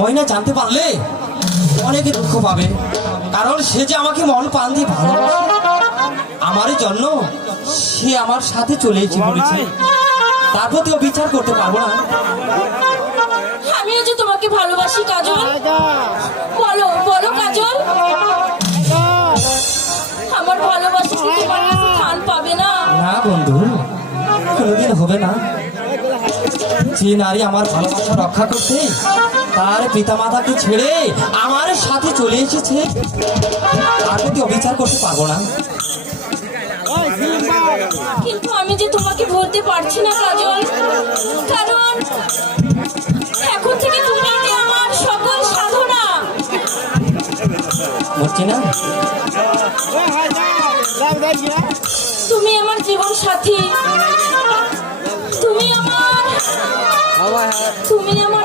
ময়না জানতে পারলে অনেকে দুঃখ পাবে কারণ সে যে আমাকে মন প্রাণ দিয়ে ভালোবাসে আমার জন্য সে আমার সাথে চলে এসে পড়েছে। তার প্রতিও বিচার করতে পারব না। আমিও যে তোমাকে ভালোবাসি কাজল। বলো বলো কাজল। আমার ভালোবাসি তোমার স্থান পাবে না। না বন্ধু কোনোদিন হবে না। যে নারী আমার ভালোবাসা রক্ষা করতে তার পিতামাতাকে ছেড়ে আমার সাথে চলে এসেছে তার প্রতি অবিচার করতে পারব না। কিন্তু আমি যে তোমাকে বলতে পারছি না কাজল কারণ এখন থেকে তুমি যে আমার সকল সাধনা। বুঝছি না? তুমি আমার জীবন সাথী। তুমি আমার তুমি আমার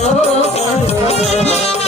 ও তোমার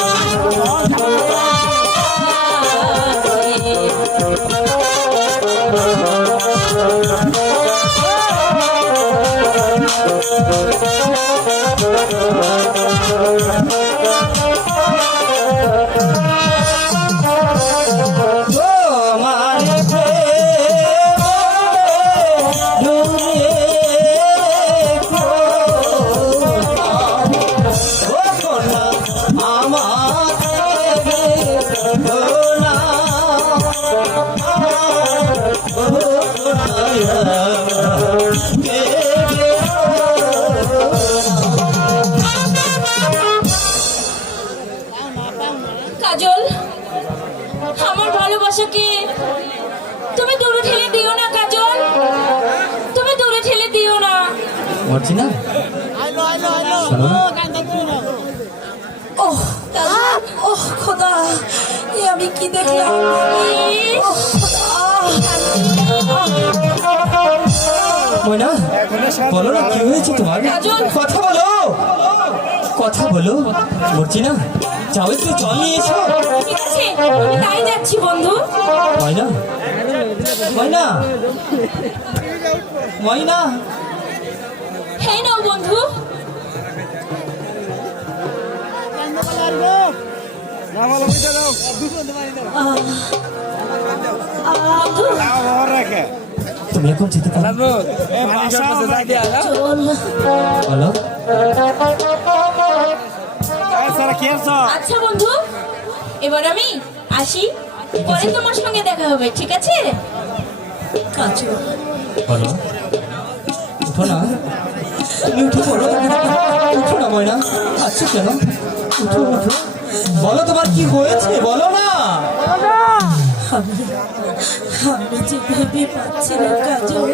ভালোবাসাকে তুমি দূরে ঠেলে দিও না কাজল। তুমি দূরে ঠেলে দিও না। মরছি না? শোনো ওহ কাজল ওহ খোদা। এ আমি কি দেখলাম? ময়না বলো না কি হয়েছে তোমার? কথা বলো। কথা বলো। মরছি না? যাও একটু জল নিয়ে এসো। ঠিক আছে আমি তাই যাচ্ছি বন্ধু। ময়না ময়না ময়না। হ্যাঁ নাও বন্ধু। বন্ধু তুমি এখন যেতে পারো। বলো। আচ্ছা বন্ধু এবার আমি আসি। পরে তোমার সঙ্গে দেখা হবে ঠিক আছে? উঠো না। তুমি উঠে পড়ো উঠো না ময়না। আচ্ছা কেন? উঠো উঠো। বলো তোমার কি হয়েছে বলো না। আমি আমি যে ভেবে পাচ্ছি না কাজল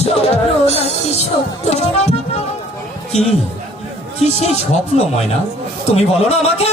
স্বপ্ন নাকি সত্য? কি? কি সেই স্বপ্ন ময়না তুমি বলো না আমাকে।